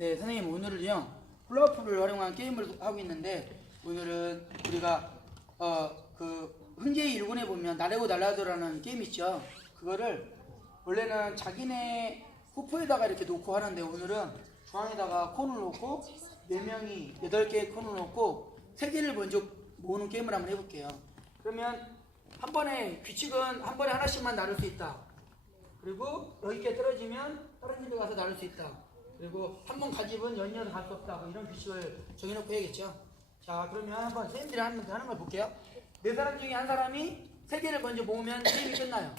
네, 선생님 오늘은요 플러프를 활용한 게임을 하고 있는데 오늘은 우리가 어그 흥제의 일본에 보면 나레고 날라도라는 게임 있죠. 그거를 원래는 자기네 후프에다가 이렇게 놓고 하는데 오늘은 중앙에다가 콘을 놓고 네 명이 여덟 개의 콘을 놓고 세 개를 먼저 모으는 게임을 한번 해볼게요. 그러면 한 번에 규칙은 한 번에 하나씩만 나눌 수 있다. 그리고 여기께 떨어지면 다른 집에 가서 나눌 수 있다. 그리고 한 번 가집은 연이어서 갈 수 없다. 뭐 이런 규칙을 정해놓고 해야겠죠. 자, 그러면 한번 쌤들이 하는, 하는 걸 볼게요. 네 사람 중에 한 사람이 세 개를 먼저 모으면 게임이 끝나요.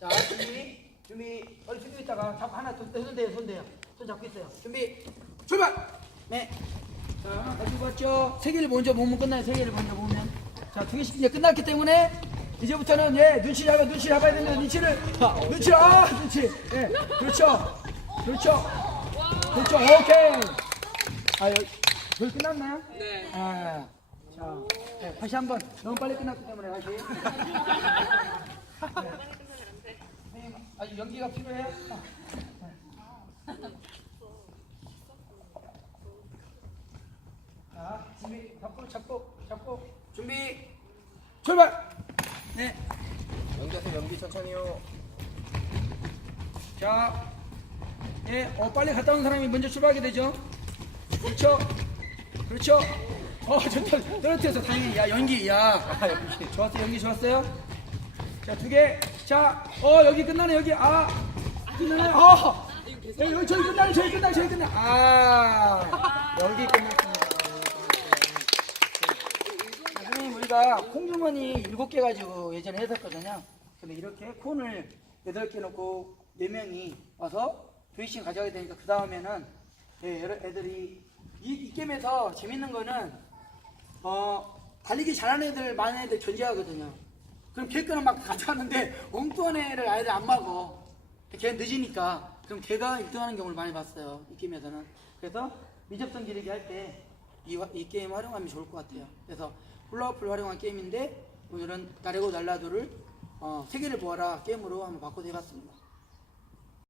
자, 준비, 준비, 어디 준비 있다가 잡고 하나, 둘, 손 대요, 손 대요. 손 잡고 있어요. 준비, 출발! 네. 자, 가지고 왔죠. 세 개를 먼저 모으면 끝나요. 세 개를 먼저 모으면. 자, 두 개씩 이제 끝났기 때문에 이제부터는 예, 눈치 잡아, 눈치 잡아야 됩니다. 눈치를, 눈치, 아, 눈치. 예, 그렇죠. 그렇죠. 그렇죠. 오케이. 아, 여기, 끝났나요? 네. 아, 자, 네, 다시 한 번 너무 빨리 끝났기 때문에 다시. 네. 선생님, 아직 연기가 필요해요? 아, 네. 자, 준비, 잡고, 잡고, 잡고, 준비, 출발! 네. 연기하세요 연기 천천히요 자, 예, 어, 빨리 갔다 온 사람이 먼저 출발하게 되죠. 그렇죠. 그렇죠. 어, 좋다. 떨어뜨려서 다행히, 야, 연기, 야. 아. 좋았어, 연기 좋았어요. 자, 두 개. 자, 어, 여기 끝나네, 여기. 아, 끝나네. 어, 여기, 여기, 저기 끝나네, 저기 끝나네, 저기 끝나. 아, 여기 끝났습니다. 자, 선생님, 우리가 콩주머니 일곱 개 가지고 예전에 했었거든요. 근데 이렇게 콘을 여덟 개 놓고 네 명이 와서 두 개씩 가져가게 되니까 그 다음에는 예, 애들이 이, 이 게임에서 재밌는 거는 어 달리기 잘하는 애들 많은 애들 존재하거든요. 그럼 걔 거는 막 가져왔는데 엉뚱한 애를 아이들 안 막어. 걔 늦으니까 그럼 걔가 1등하는 경우를 많이 봤어요. 이 게임에서는. 그래서 미접선 기르기 할 때 이 이 게임 활용하면 좋을 것 같아요. 그래서 플라워풀 활용한 게임인데 오늘은 나레고 날라도를 어, 세 개를 보아라 게임으로 한번 바꿔서 해봤습니다.